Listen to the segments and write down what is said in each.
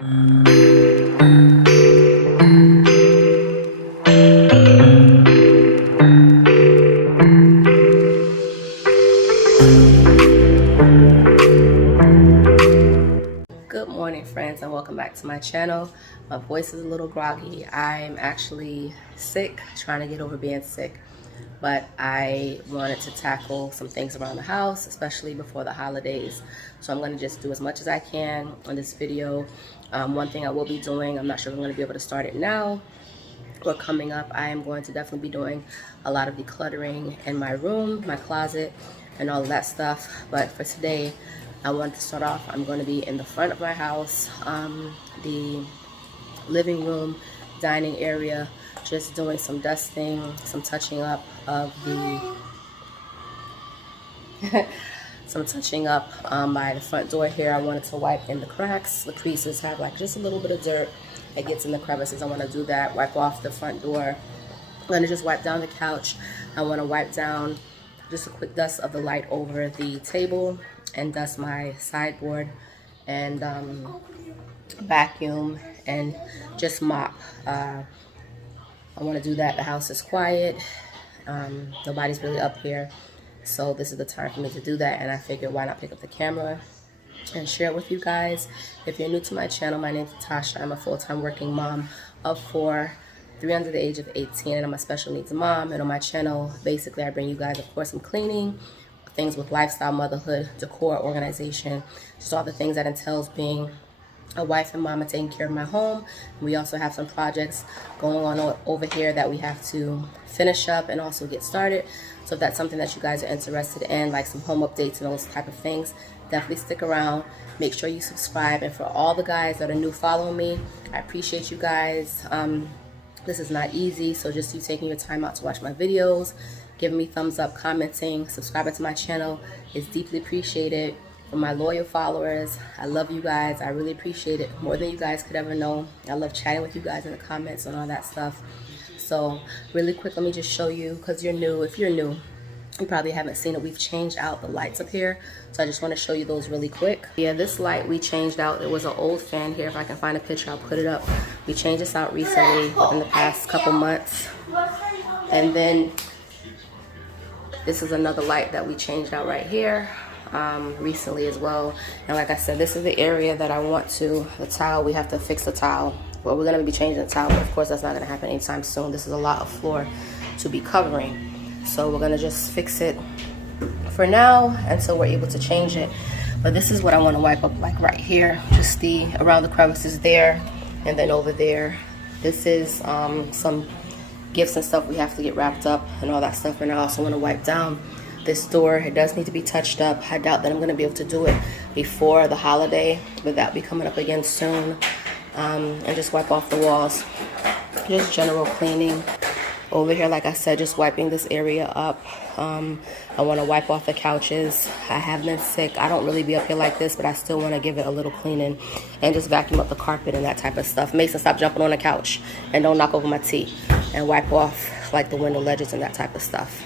Good morning, friends, and welcome back to my channel. My voice is a little groggy. I'm actually sick, trying to get over being sick, but I wanted to tackle some things around the house, especially before the holidays. So I'm going to just do as much as I can on this video. One thing I will be doing, I'm not sure if I'm going to be able to start it now or coming up, I am going to definitely be doing a lot of decluttering in my room, my closet, and all of that stuff. But for today, I wanted to start off, I'm going to be in the front of my house, the living room, dining area, just doing some dusting, some touching up of the some touching up by the front door here. I wanted to wipe in the cracks. The creases have like just a little bit of dirt that gets in the crevices. I want to do that, wipe off the front door. I'm going to just wipe down the couch. I want to wipe down just a quick dust of the light over the table and dust my sideboard and vacuum and just mop. I want to do that. The house is quiet. Nobody's really up here. So this is the time for me to do that, and I figured why not pick up the camera and share it with you guys. If you're new to my channel, my name is Tasha. I'm a full-time working mom of 4, 3 under the age of 18, and I'm a special needs mom. And on my channel, basically, I bring you guys, of course, some cleaning, things with lifestyle, motherhood, decor, organization, just all the things that entails being a wife and mom and taking care of my home. We also have some projects going on over here that we have to finish up and also get started. So if that's something that you guys are interested in, like some home updates and those type of things, definitely stick around. Make sure you subscribe. And for all the guys that are new following me, I appreciate you guys. This is not easy, so just you taking your time out to watch my videos, giving me thumbs up, commenting, subscribing to my channel is deeply appreciated. For my loyal followers, I love you guys. I really appreciate it more than you guys could ever know. I love chatting with you guys in the comments and all that stuff. So really quick, let me just show you, because you're new. If you're new, you probably haven't seen it. We've changed out the lights up here, so I just want to show you those really quick. Yeah, this light we changed out. It was an old fan here. If I can find a picture, I'll put it up. We changed this out recently within the past couple months. And then this is another light that we changed out right here recently as well. And like I said, this is the area that I want to, the tile, we have to fix the tile. Well, we're going to be changing the tile, but of course that's not going to happen anytime soon. This is a lot of floor to be covering. So we're going to just fix it for now until we're able to change it. But this is what I want to wipe up, like right here, just the around the crevices there, and then over there. This is some gifts and stuff we have to get wrapped up and all that stuff. And I also want to wipe down this door. It does need to be touched up. I doubt that I'm going to be able to do it before the holiday, but that'll be coming up again soon. And just wipe off the walls. Just general cleaning. Over here, like I said, just wiping this area up. I want to wipe off the couches. I have been sick. I don't really be up here like this, but I still want to give it a little cleaning and just vacuum up the carpet and that type of stuff. Mason, stop jumping on the couch and don't knock over my tea. And wipe off like the window ledges and that type of stuff.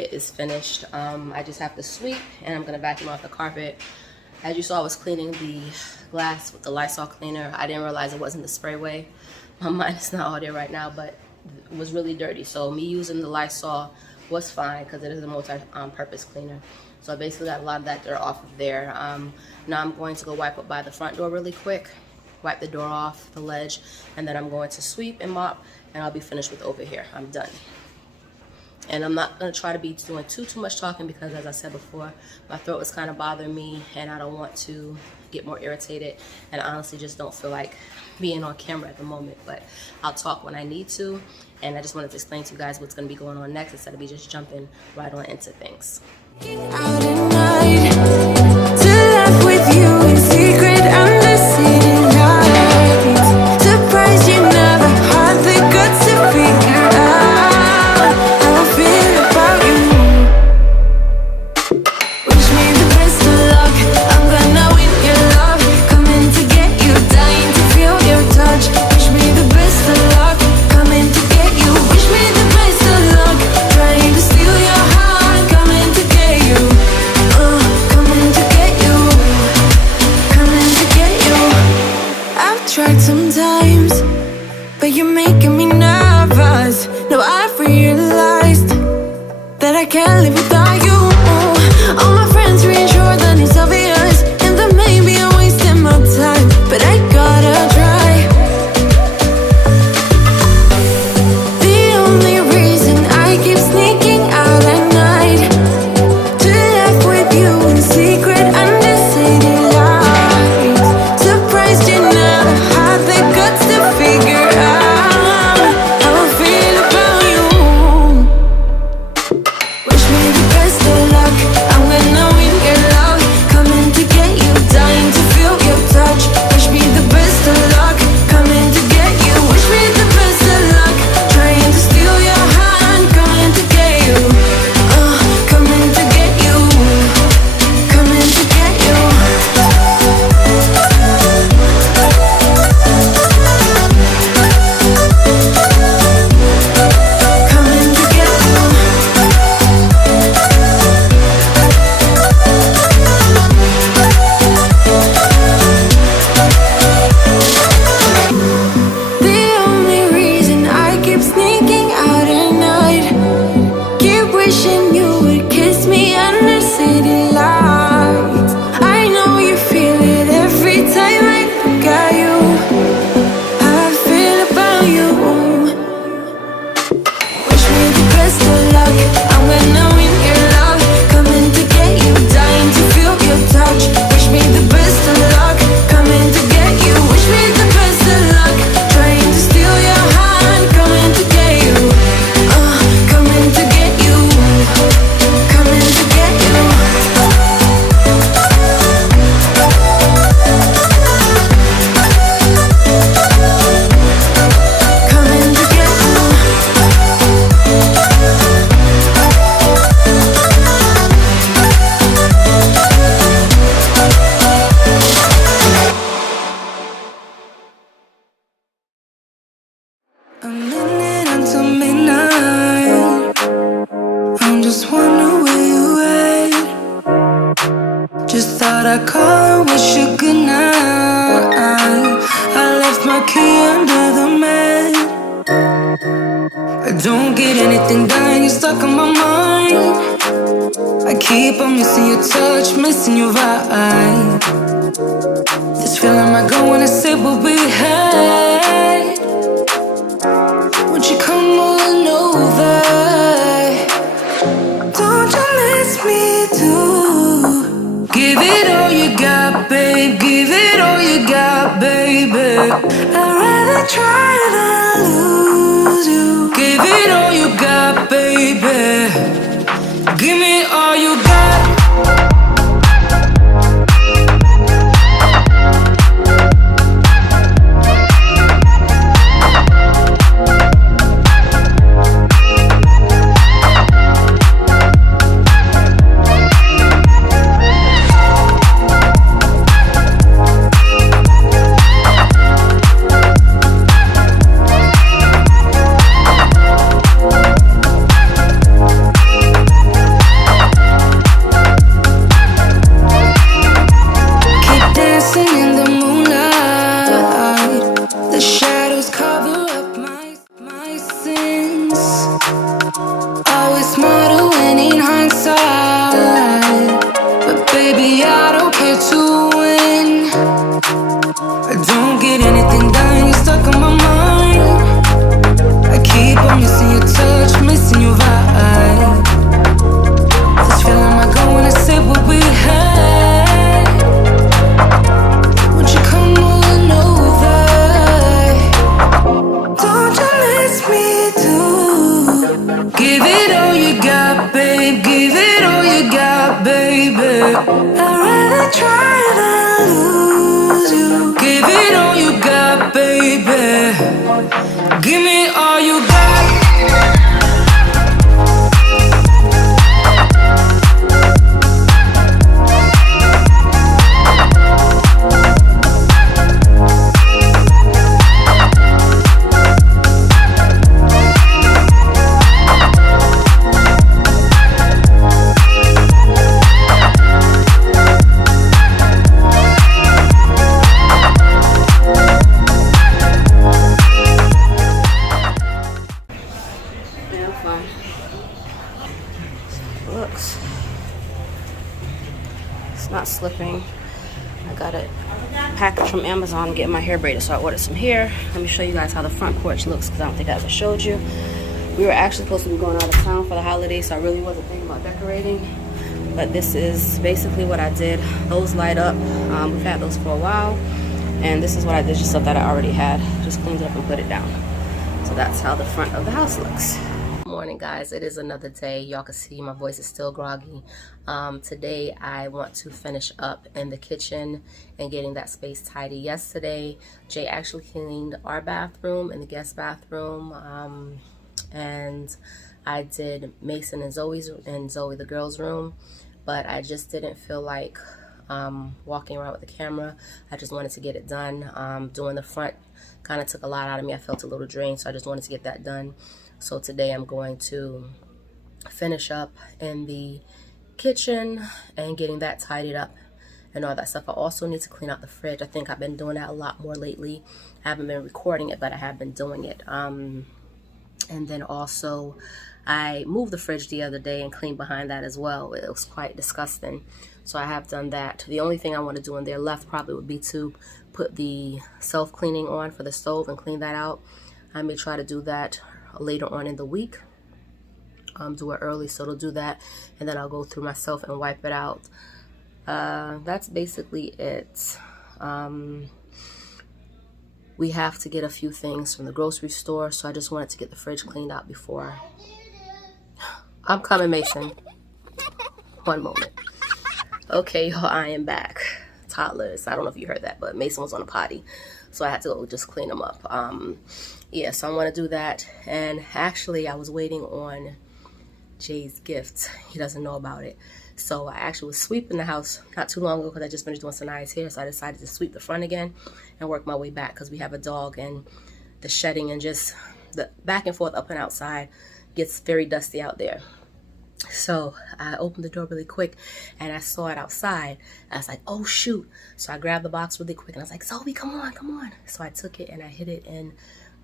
carpet is finished. I just have to sweep, and I'm gonna vacuum off the carpet. As you saw, I was cleaning the glass with the Lysol cleaner. I didn't realize it wasn't the spray way. My mind is not all there right now, but it was really dirty. So me using the Lysol was fine because it is a multi-purpose cleaner. So I basically got a lot of that dirt off of there. Now I'm going to go wipe up by the front door really quick, wipe the door off, the ledge, and then I'm going to sweep and mop, and I'll be finished with over here. I'm done. And I'm not going to try to be doing too much talking because, as I said before, my throat was kind of bothering me and I don't want to get more irritated, and I honestly just don't feel like being on camera at the moment, but I'll talk when I need to. And I just wanted to explain to you guys what's going to be going on next instead of me just jumping right on into things. Out at night, to laugh with you in secret under city lights. Surprised you never had the guts to figure out how I feel about you. Wish me the best of luck, I'm gonna win your love. Coming to get you, dying to feel your touch. Wish me the best of luck, coming to get you. Wish me the best of luck, trying to steal your heart. Coming to get you, coming to get you, coming to get you. I've tried sometimes, but you're making me nervous. Now I've realized that I can't live without you. All my friends reassure that it's obvious, and that maybe I'm wasting my time, but I gotta try. The only reason I keep sneaking out at night, to laugh with you in secret under city lights. Surprised you never had the guts to figure out how I feel about you. Wish me the best of luck, I'm gonna win your love. Coming to get you, dying to feel your touch. Wish me the best of luck, coming to get you. Wish me the best of luck, trying to steal your hand. Coming to get you, coming to get you, coming to get you. Coming to get The only reason I keep sneaking out at night, keep wishing you would kiss me under city lights. I know you feel it every time I look at you. How I feel about you. Wish me the best of luck, I'm gonna win your love. Coming to get you, dying to feel your touch. Wish me the best of luck, coming to get you. Wish me the best of luck, trying to steal your hand. Coming to get you, coming to get you, coming to get you. Coming to get you. A minute until midnight, I'm just wondering where you at. Just thought I'd call and wish you good night. I left my key under the mat. I don't get anything done, you're stuck on my mind. I keep on missing your touch, missing your vibe. This feeling I go when I say what we had. Won't you come on over? Don't you miss me too? Give it all you got, babe. Give it all you got, baby. I'd rather try than lose you. Give it all you got, baby. Give me all you got. forget what we had. Won't you come on over? Don't you miss me too? Give it all you got, babe. Give it all you got, baby. I'd rather try than lose you. Give it all you got, baby. Give me all you got. Looks, it's not slipping. I got a package from Amazon getting my hair braided, so I ordered some hair. Let me show you guys how the front porch looks, because I don't think I ever showed you. We were actually supposed to be going out of town for the holiday, so I really wasn't thinking about decorating, but this is basically what I did. Those light up. We've had those for a while, and this is what I did, just stuff that I already had, just cleaned it up and put it down. So that's how the front of the house looks. Morning, guys. It is another day. Y'all can see my voice is still groggy. Today I want to finish up in the kitchen and getting that space tidy. Yesterday Jay actually cleaned our bathroom and the guest bathroom, and I did Mason and Zoe the girls room, but I just didn't feel like walking around with the camera. I just wanted to get it done. Doing the front kind of took a lot out of me. I felt a little drained, so I just wanted to get that done. So today I'm going to finish up in the kitchen and getting that tidied up and all that stuff. I also need to clean out the fridge. I think I've been doing that a lot more lately. I haven't been recording it, but I have been doing it. And then also I moved the fridge the other day and cleaned behind that as well. It was quite disgusting. So I have done that. The only thing I want to do in there left probably would be to put the self-cleaning on for the stove and clean that out. I may try to do that later on in the week. Do it early, so to do that, and then I'll go through myself and wipe it out. That's basically it. We have to get a few things from the grocery store, so I just wanted to get the fridge cleaned out before. I'm coming, Mason. One moment. Okay, y'all, I am back. Toddlers, I don't know if you heard that, but Mason was on a potty, so I had to go just clean him up. Yeah, so I want to do that. And actually I was waiting on Jay's gift. He doesn't know about it. So I actually was sweeping the house not too long ago because I just finished doing Sanaya's hair, so I decided to sweep the front again and work my way back because we have a dog, and the shedding and just the back and forth up and outside gets very dusty out there. So I opened the door really quick and I saw it outside. I was like, oh shoot. So I grabbed the box really quick and I was like, Zoe, come on, come on. So I took it and I hid it in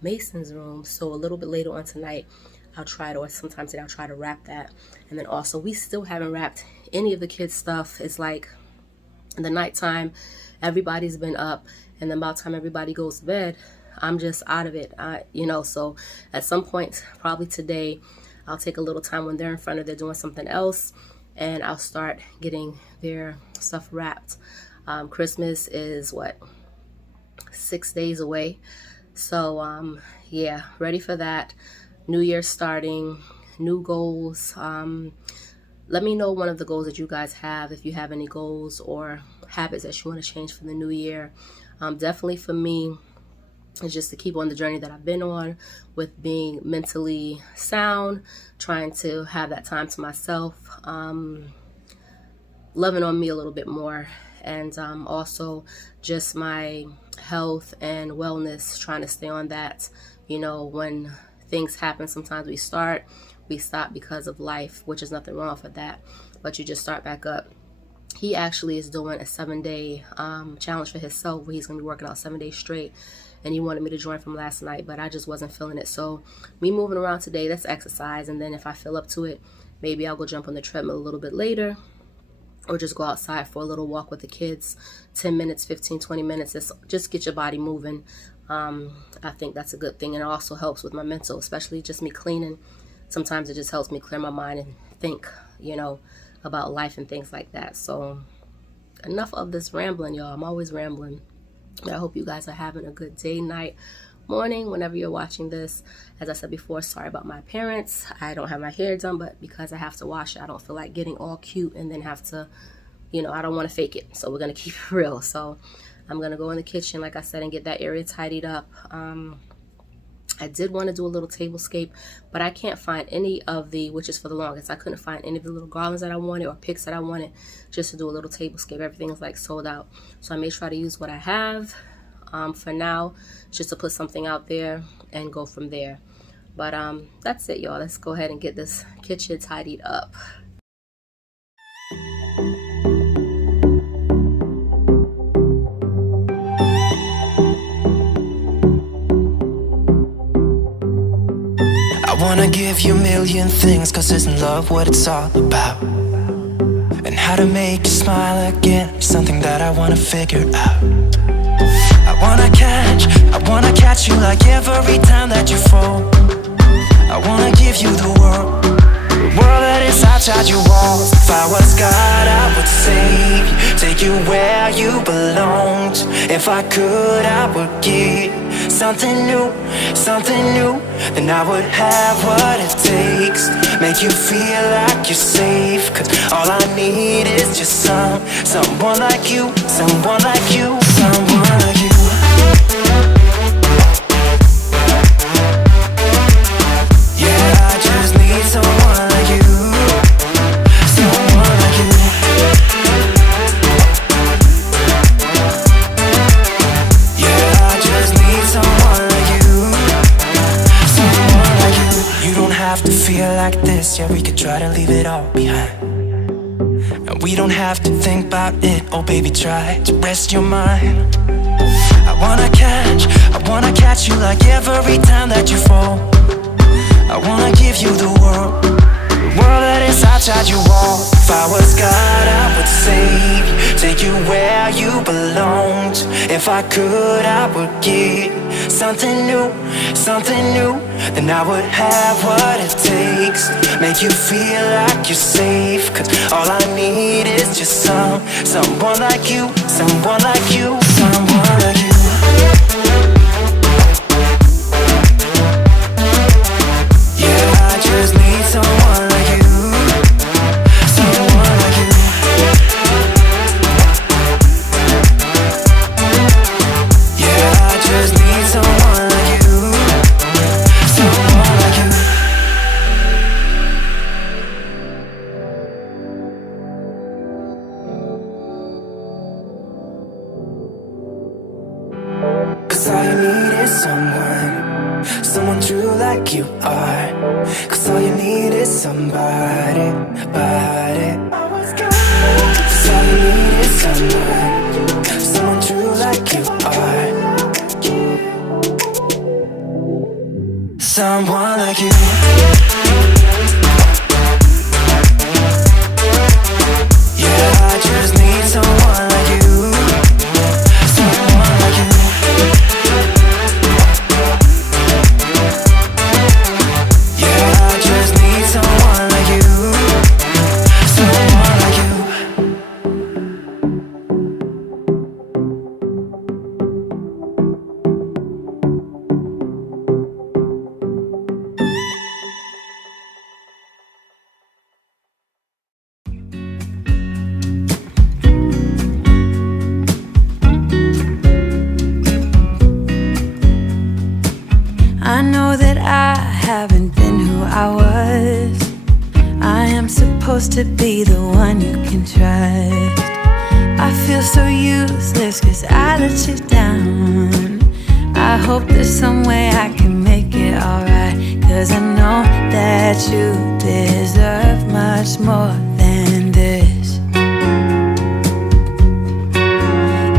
Mason's room. So a little bit later on tonight I'll try to, or sometimes I'll try to wrap that. And then also we still haven't wrapped any of the kids' stuff. It's like in the nighttime, everybody's been up, and then by the time everybody goes to bed, I'm just out of it. You know, so at some point, probably today, I'll take a little time when they're in front of, they're doing something else, and I'll start getting their stuff wrapped. Christmas is what, 6 days away. So yeah, ready for that. New Year starting, new goals. Let me know one of the goals that you guys have, if you have any goals or habits that you want to change for the new year. Definitely for me, it's just to keep on the journey that I've been on with being mentally sound, trying to have that time to myself, loving on me a little bit more, and also just my health and wellness, trying to stay on that. You know, when things happen, sometimes we stop because of life, which is nothing wrong with that, but you just start back up. He actually is doing a 7-day challenge for himself where he's going to be working out 7 days straight, and he wanted me to join from last night, but I just wasn't feeling it. So me moving around today, that's exercise, and then if I feel up to it, maybe I'll go jump on the treadmill a little bit later, or just go outside for a little walk with the kids, 10 minutes, 15, 20 minutes. Just get your body moving. I think that's a good thing, and it also helps with my mental, especially just me cleaning. Sometimes it just helps me clear my mind and think, you know, about life and things like that. So enough of this rambling, y'all. I'm always rambling. But I hope you guys are having a good day, night, morning, whenever you're watching this. As I said before, sorry about my appearance. I don't have my hair done, but because I have to wash it, I don't feel like getting all cute and then have to, you know, I don't want to fake it. So we're going to keep it real. So I'm going to go in the kitchen, like I said, and get that area tidied up. I did want to do a little tablescape, but I can't find any of the, which is for the longest, I couldn't find any of the little garlands that I wanted or picks that I wanted just to do a little tablescape. Everything is like sold out. So I may try to use what I have for now, just to put something out there and go from there. But that's it, y'all. Let's go ahead and get this kitchen tidied up. I wanna give you a million things, cause isn't love what it's all about? And how to make you smile again is something that I wanna figure out. I wanna catch you like every time that you fall. I wanna give you the world that is outside your walls. If I was God, I would save you, take you where you belonged. If I could, I would give something new, then I would have what it takes. Make you feel like you're safe, cause all I need is just someone like you, someone like you, someone like you. Yeah, I just need someone like you, someone like you. Yeah, I just need someone like you, someone like you. You don't have to feel like this, yeah, we could try to leave it all behind. And we don't have to think about it, oh baby, try to rest your mind. I wanna catch you like every time that you fall. I wanna give you the world that is outside your wall. If I was God, I would save you, take you where you belonged. If I could, I would give something new, then I would have what it takes. Make you feel like you're safe, cause all I need is just someone like you, someone like you, someone like you. Yeah, I just need someone like you, someone like you. Yeah, I just need someone like you, someone like you. Cause all you need is someone true like you are. Cause all you need is somebody. Cause all you need is someone true like you are. Someone like you. Yeah, I just need someone like you, someone like you. Yeah, I just need someone like you, someone like you. I know that I haven't been who I was. I am supposed to be the one you can trust. I feel so useless cause I let you down. I hope there's some way I can make it alright, cause I know that you deserve much more than this.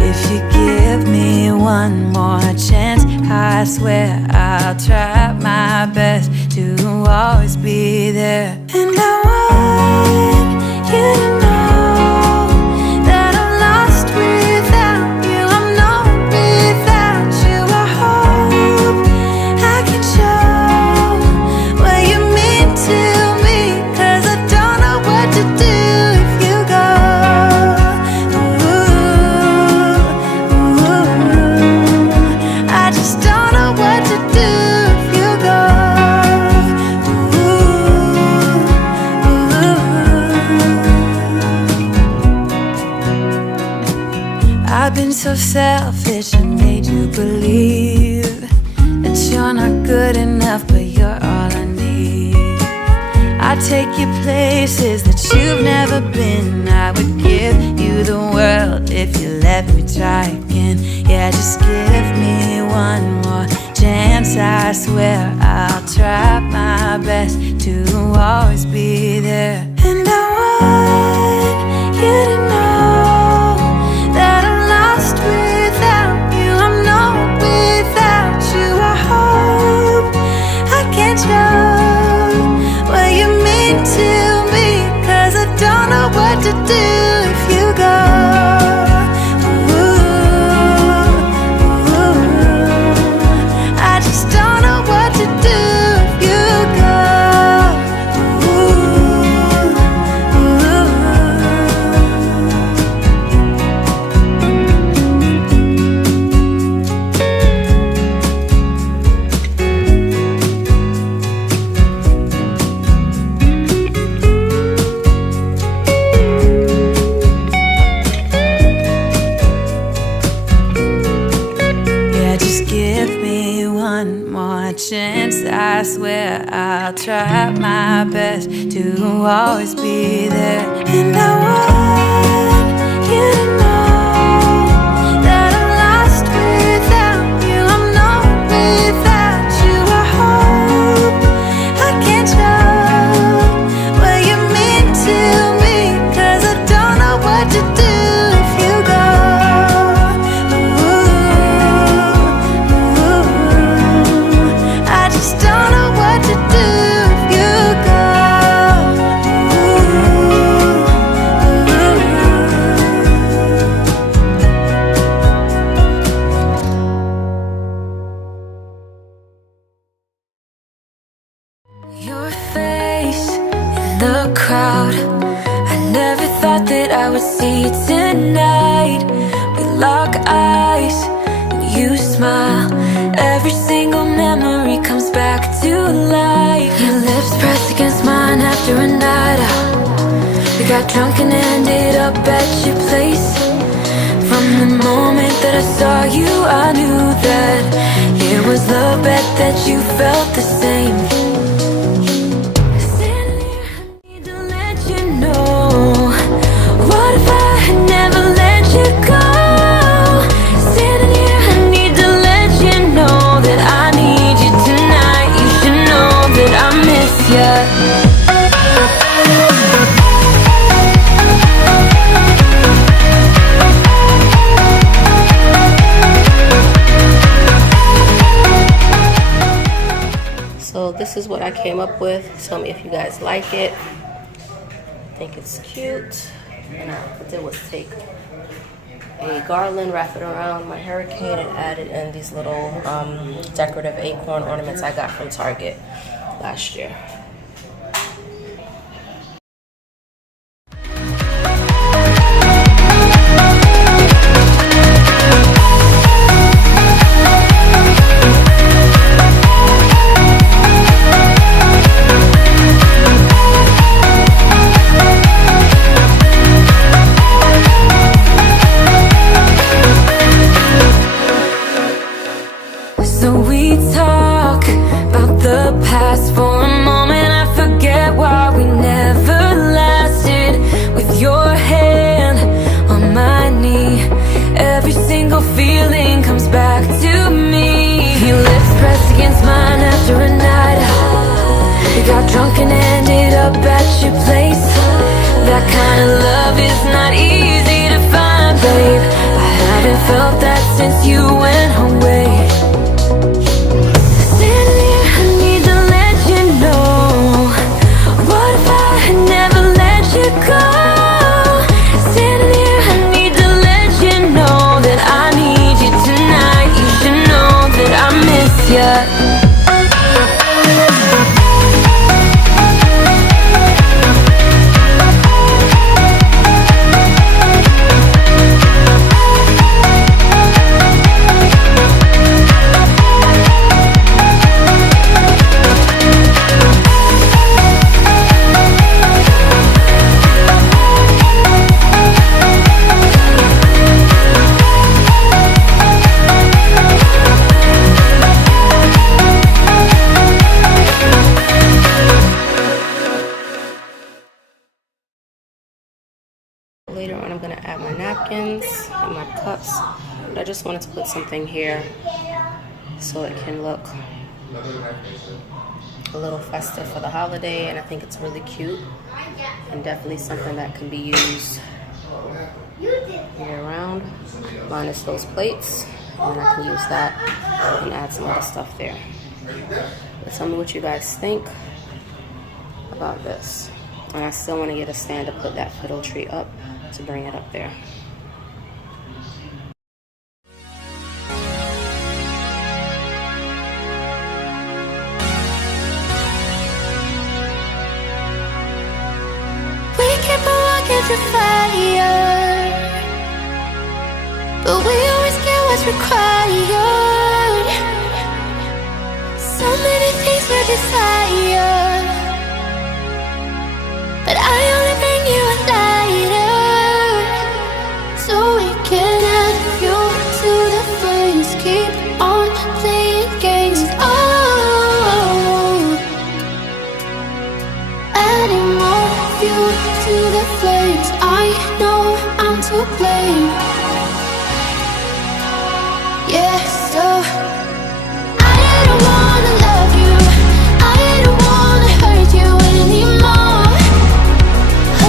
If you give me one more chance, I swear I'll try my best to always be there. And I want you to know that I'm lost without you. I'm known without you. I hope I can show what you mean to me, cause I don't know what to do I've been so selfish and made you believe that you're not good enough, but you're all I need. I'd take you places that you've never been. I would give you the world if you let me try again. Yeah, just give me one more chance. I swear I'll try my best to always be there. And I want you to know that I'm lost without you. I'm not without you. I hope I can show what you mean to me, 'cause I don't know what to do if you go. I just don't know what to do if you go. Chance, I swear I'll try my best to always be there. And I want you to know that I'm lost without you. I'm not without you. I hope I can show what you mean to me, 'cause I don't know what to do if you go. Don't know what to do if you go. Your face in the crowd, I never thought that I would see you tonight. We lock eyes and you smile. Every single memory comes back to life. Your lips pressed against mine after a night out. We got drunk and ended up at your place. From the moment that I saw you, I knew that it was love, bet that you felt the same. Standing here, I need to let you know, what if I had never let you go? Standing here, I need to let you know that I need you tonight. You should know that I miss you. So this is what I came up with. Tell me if you guys like it. I think it's cute. And what I did was take a garland, wrap it around my hurricane, and added in these little decorative acorn ornaments I got from Target last year. So we talk about the past for a moment. I forget why we never lasted. With your hand on my knee, every single feeling comes back to me. Your lips pressed against mine after a night out. We got drunk and ended up at your place. That kind of love is not easy to find, babe. I haven't felt that since you went away. Yeah. napkins and my cups, but I just wanted to put something here so it can look a little festive for the holiday, and I think it's really cute and definitely something that can be used year round, minus those plates, and I can use that and add some other stuff there. But tell me what you guys think about this. And I still want to get a stand to put that fiddle tree up to bring it up there. We keep on walking through fire, but we always get what's required. So many things we desire, but I only bring you a lighter, so we can add fuel to the flames. Keep on playing games. Oh, adding more fuel to the flames. I know I'm to blame. Yeah, so I don't wanna love you, I don't wanna hurt you anymore. Oh,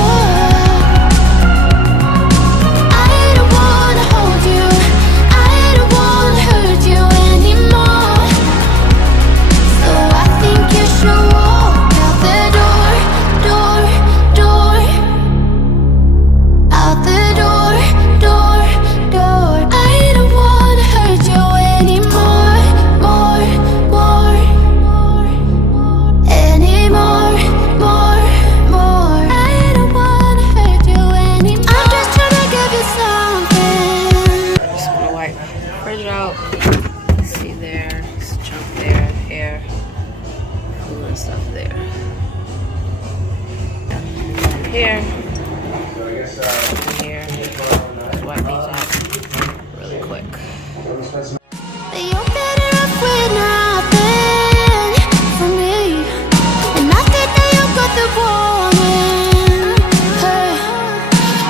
I don't wanna hold you, I don't wanna hurt you anymore. So I think you should walk out the door, out the door. I don't wanna hurt you anymore, more. I don't wanna hurt you anymore. I'm just trying to give you something. I just want to wipe the fridge out. See there, some junk there, hair, food and stuff there. And here, and here. Just wipe these out really quick. But you're better off with nothing for me, and I think that you got the warning.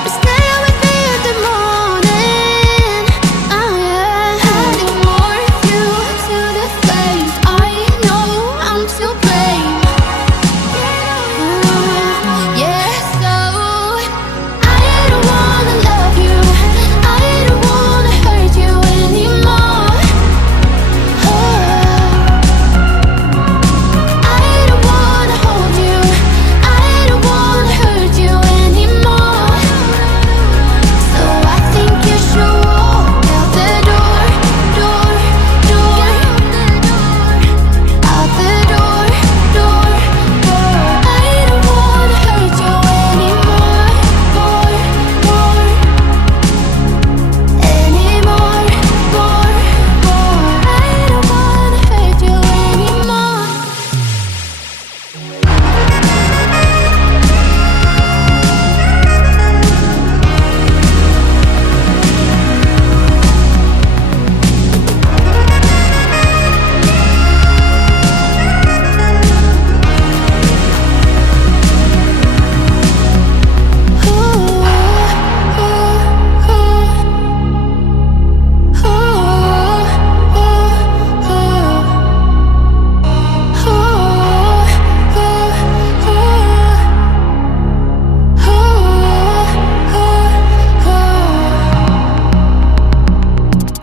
But stay out with me in the morning. Oh yeah, adding more fuel to the flames. I know I'm to blame. Yeah, so I don't wanna love you, I don't wanna hurt you anymore. I don't wanna hold you, I don't wanna hurt you anymore. So I think you should walk out the door, out the door. I don't wanna hurt you anymore, anymore. I don't wanna hurt you anymore.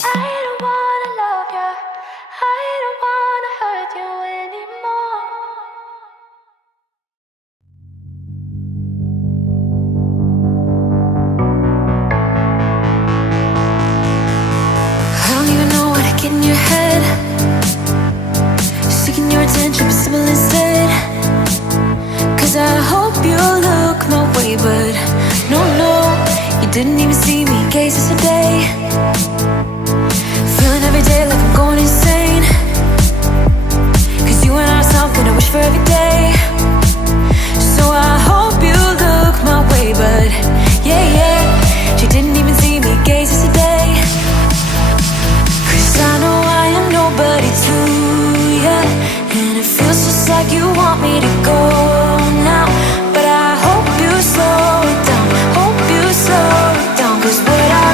I don't wanna love you, I don't wanna hurt you anymore. I don't even know what I get in your head, seeking your attention but simple instead. Cause I hope you look my way, but no, you didn't even see me, gaze yesterday. Feeling every day like I'm going insane, cause you and I are something I wish for every day. So I hope you look my way, but yeah, you didn't even see me, gaze yesterday. Cause I know I am nobody to ya, and it feels just like you want me to go now. But I hope you slow it down, cause what I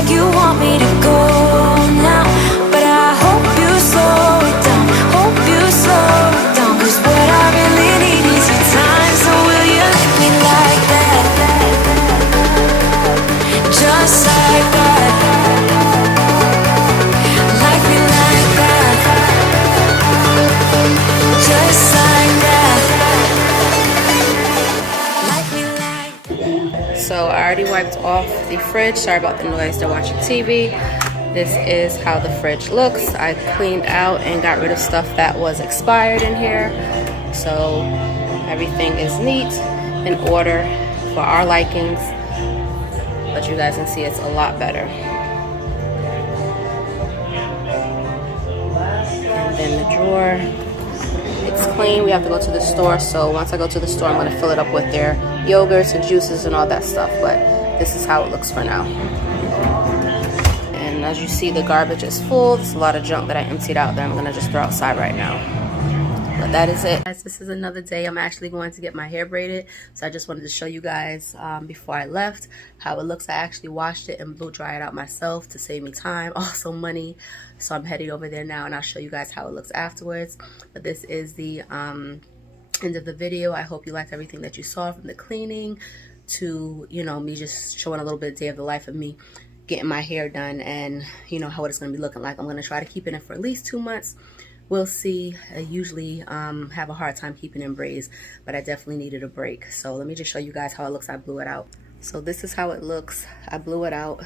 like you want me to go now, but I hope you slow it down, hope you slow it down, 'cause what I really need is your time. So will you like me like that, just like that, like me like that, just like that, like me like that. So I already wiped off the fridge. Sorry about the noise, they're watching TV. This is how the fridge looks. I cleaned out and got rid of stuff that was expired in here. So everything is neat, in order for our likings. But you guys can see it's a lot better. And then the drawer, it's clean. We have to go to the store, so once I go to the store, I'm going to fill it up with their yogurts and juices and all that stuff. But this is how it looks for now. And as you see, the garbage is full. There's a lot of junk that I emptied out that I'm going to just throw outside right now. But that is it. Guys, this is another day. I'm actually going to get my hair braided. So I just wanted to show you guys before I left how it looks. I actually washed it and blow dry it out myself to save me time, also money. So I'm headed over there now and I'll show you guys how it looks afterwards. But this is the end of the video. I hope you liked everything that you saw, from the cleaning to, you know, me just showing a little bit of day of the life of me getting my hair done, and you know how it's going to be looking like. I'm going to try to keep it in for at least 2 months. We'll see. I usually have a hard time keeping in braids, but I definitely needed a break. So let me just show you guys how it looks. I blew it out. So this is how it looks. I blew it out.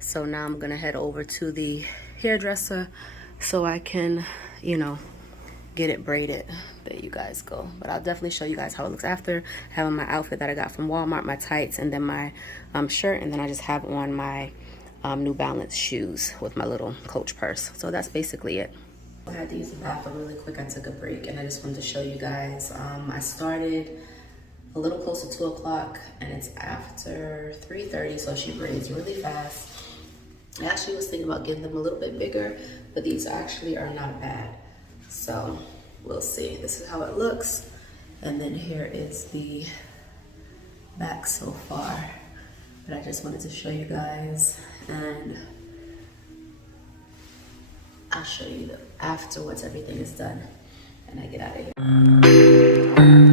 So now I'm gonna head over to the hairdresser so I can, you know, get it braided. There you guys go. But I'll definitely show you guys how it looks after having my outfit that I got from Walmart, my tights, and then my shirt, and then I just have on my New Balance shoes with my little Coach purse. So that's basically it. I had to use the bathroom really quick. I took a break and I just wanted to show you guys. I started a little close to 2 o'clock and it's after 3:30, so she braids really fast. I actually was thinking about getting them a little bit bigger, but these actually are not bad. So we'll see. This is how it looks. And then here is the back so far. But I just wanted to show you guys, and I'll show you after once everything is done and I get out of here.